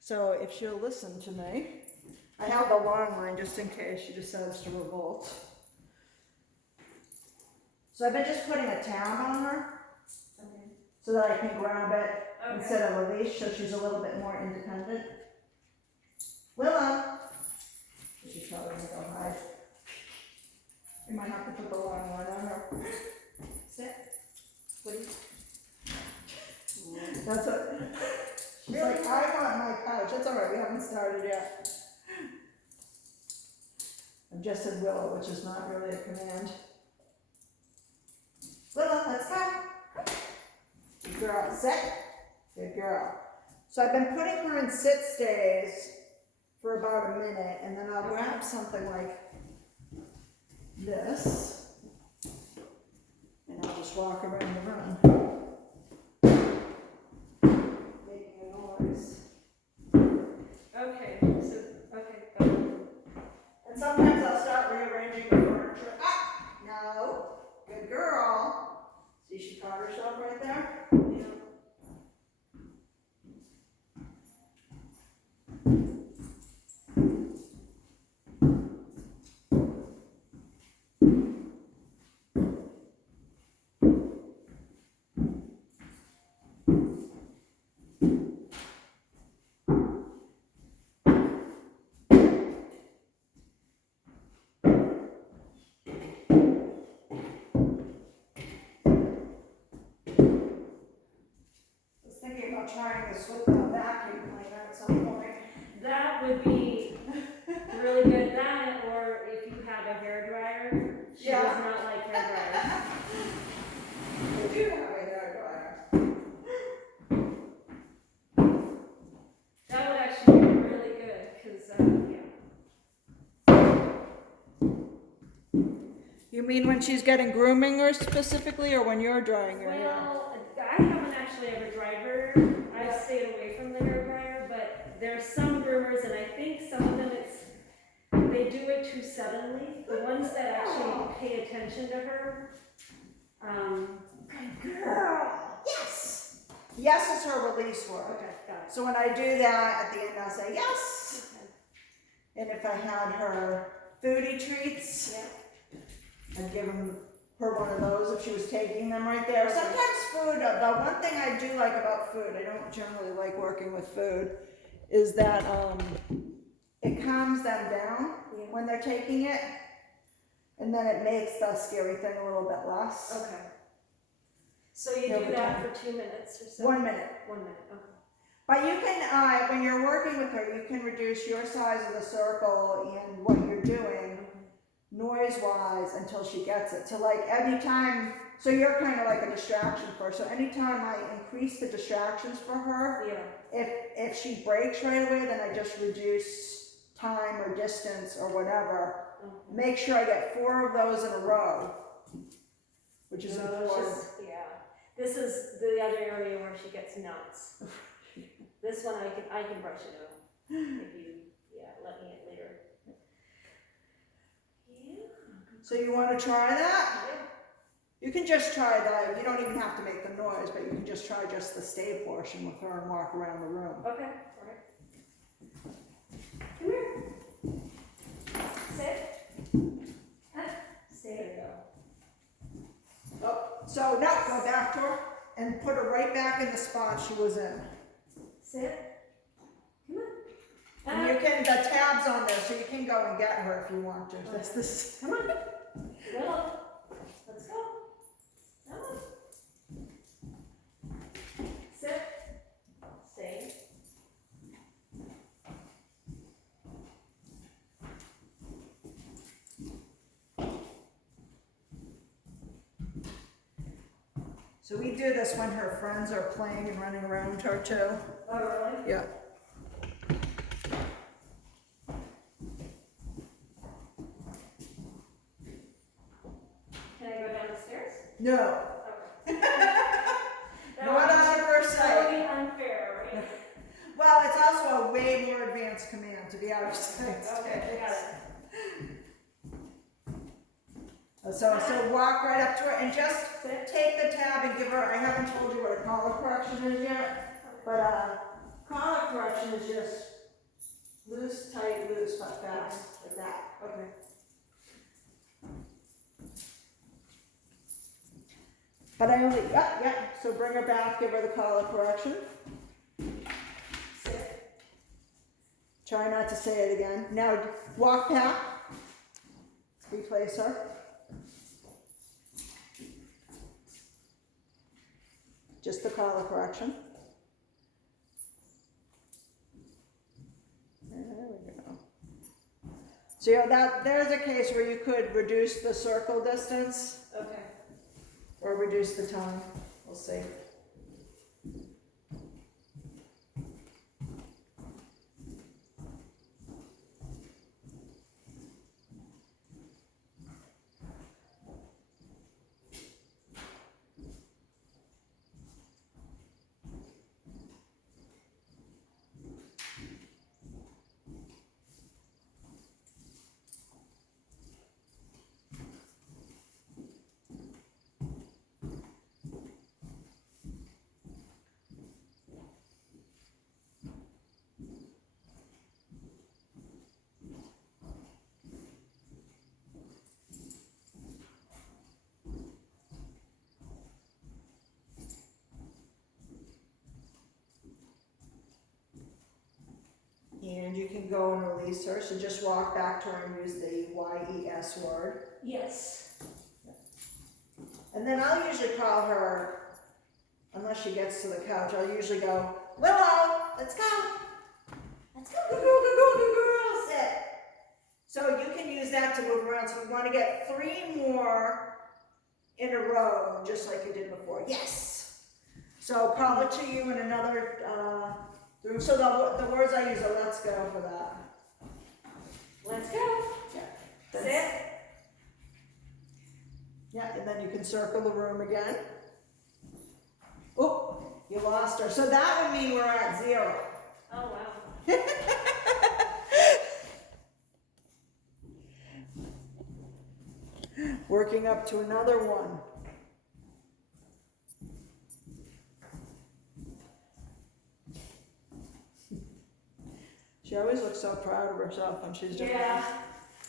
So if she'll listen to me, I have the long line just in case she decides to revolt. So I've been just putting a tab on her so that I can grab it instead of a leash, so she's a little bit more independent. Willow! She's probably gonna go hide. You might have to put the long line on her. Sit. Please. That's what. She's like, I want my couch. It's alright, we haven't started yet. I've just said Willow, which is not really a command. Willow, let's go. Good girl. Sit. Good girl. So I've been putting her in sit stays for about a minute, and then I'll grab something like this, and I'll just walk around the room, making a noise. Okay, so, go. And sometimes I'll start rearranging the furniture. Ah! No. Good girl. See, she caught herself right there? Yeah. Trying to switch the vacuum cleaner at some point. That would be really good. That, or if you have a hairdryer. She does not like hairdryers. We do have a hairdryer. That would actually be really good, because, You mean when she's getting grooming or specifically, or when you're drying your hair? Well, I haven't actually ever dried her. I've stayed away from the hairdryer, but there's some groomers, and I think some of them they do it too suddenly. The ones that actually pay attention to her. Good girl. Yes. Yes is her release word. Okay, got it. So when I do that, at the end I'll say yes. Okay. And if I had her foodie treats, I'd give her one of those if she was taking them right there. Sometimes food, the one thing I do like about food, I don't generally like working with food, is that it calms them down when they're taking it, and then it makes the scary thing a little bit less. Okay. So you do that for 2 minutes or so? 1 minute. 1 minute, okay. But you can, when you're working with her, you can reduce your size of the circle and what you're doing noise-wise until she gets it. So like every time, so you're kind of like a distraction for her. So anytime I increase the distractions for her, if she breaks right away, then I just reduce time or distance or whatever. Make sure I get 4 of those in a row, which is important. This is the other area where she gets nuts. This one I can brush it out if you let me in later. So you want to try that? You can just try that. You don't even have to make the noise, but you can just try just the stay portion with her and walk around the room. Okay, all right. Come here. Sit. Stay. There you go. Oh, so now go back to her and put her right back in the spot she was in. Sit. Come on. And you can, the tab's on there, so you can go and get her if you want to. That's this. Come on. Willow. Let's go. Come on. Sit. Stay. So we do this when her friends are playing and running around her too. Oh, really? Yeah. Can I go down the stairs? No. Okay. Not on first That would sight. be unfair, right? Well, it's also a way more advanced command to be out of sight. Okay, got it. So walk right up to her and just take the tab and give her, I haven't told you what a collar correction is yet, but Collar correction is just loose, tight, loose, but fast, like that. Okay. But I only, yeah, so bring her back, give her the collar correction. Sit. Try not to say it again. Now, walk back. Replace her. Just the collar correction. There we go. So yeah, there's a case where you could reduce the circle distance Okay. or reduce the time. We'll see. And you can go and release her, so just walk back to her and use the YES word. Yes. And then I'll usually call her, unless she gets to the couch, I'll usually go, Willow, let's go. Let's go, good girl, good girl, good girl, sit. So you can use that to move around. So we want to get 3 more in a row, just like you did before. Yes. So call it to you in another, so the words I use are let's go for that. Let's go. Yeah. Sit. Yeah, and then you can circle the room again. Oh, you lost her. So that would mean we're at 0. Oh, wow. Working up to another 1. She always looks so proud of herself when she's doing Yeah.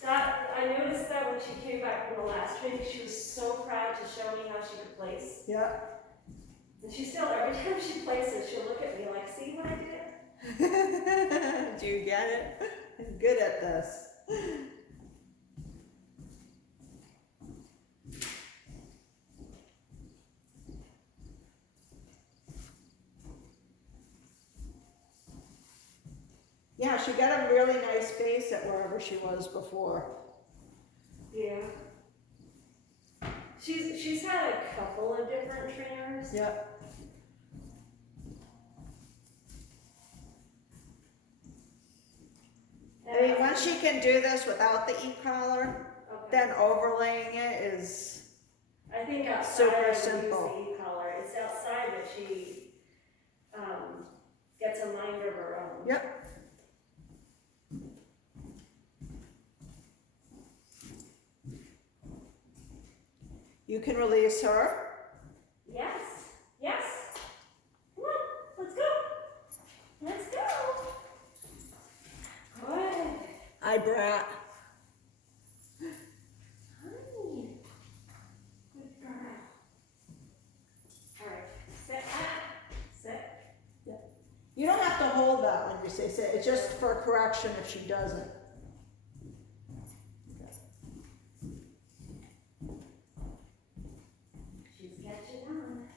That, I noticed that when she came back from the last training, she was so proud to show me how she could place. this. Yeah. And she still, every time she places, she'll look at me like, see what I did? Do you get it? I'm good at this. Yeah, she got a really nice base at wherever she was before. Yeah. She's had a couple of different trainers. Yep. I mean, once she can do this without the e-collar, Okay. then overlaying it is I think outside super I would simple. use the e-collar. It's outside that she gets a mind of her own. Yep. You can release her. Yes. Yes. Come on. Let's go. Let's go. Good. Hi, Brat. Honey. Good girl. All right. Sit. Sit. You don't have to hold that when you say sit. It's just for correction if she doesn't. She's catching on.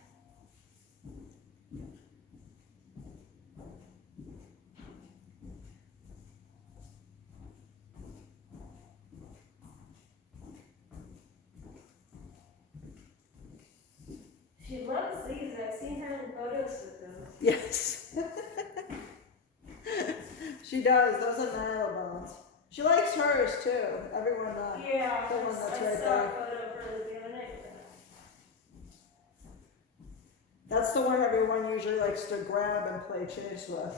She loves these. I've seen her in photos with them. Yes. She does. Those are nail bones. She likes hers too. Everyone does. Yeah, The one that's I right saw there. a photo of her the other night. That's the one everyone usually likes to grab and play chase with.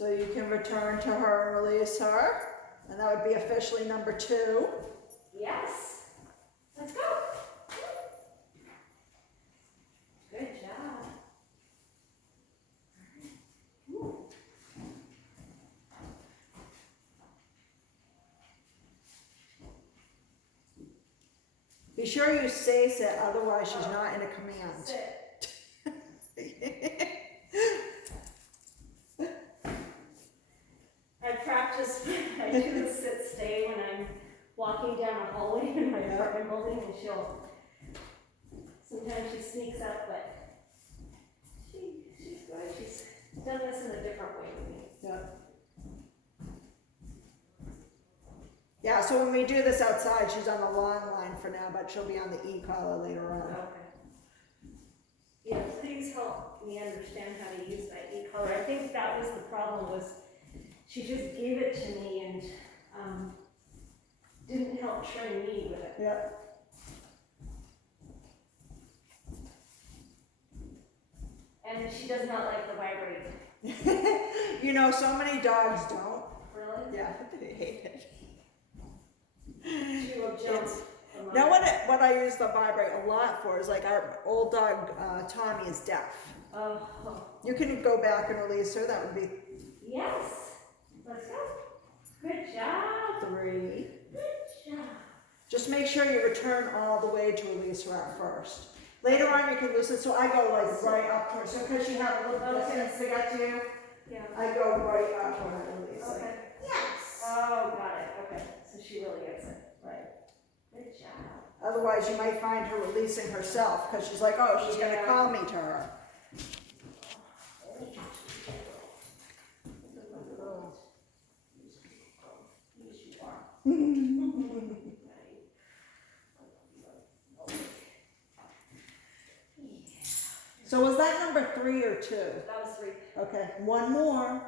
So you can return to her and release her. And that would be officially number 2. Yes. Let's go. Good job. Ooh. Be sure you say sit, otherwise she's not in a command. Sit. I practice, I do the sit stay when I'm walking down a hallway in my apartment building, and sometimes she sneaks up, but she's good. She's done this in a different way with me. Yeah. Yeah, so when we do this outside, she's on the long line for now, but she'll be on the e-collar later on. Okay. Yeah, please help me understand how to use that e-collar. I think that was the problem, was she just gave it to me and didn't help train me with it. Yep. And she does not like the vibrate. You know, so many dogs don't. Really? Yeah, they hate it. She will jump. Now what I use the vibrate a lot for is like our old dog, Tommy is deaf. Oh. You can go back and release her, that would be Yes. Let's go. Good job. 3. Good job. Just make sure you return all the way to release her at first. Later on you can loosen, so I go like right up to her. So because you have a little distance to get to you, Yeah. I go right up to her and release. Okay. Yes. Oh, got it. Okay. So she really gets it. Right. Good job. Otherwise you might find her releasing herself because she's like, oh, she's Yeah. gonna call me to her. So was that number 3 or 2? That was 3. Okay, one more.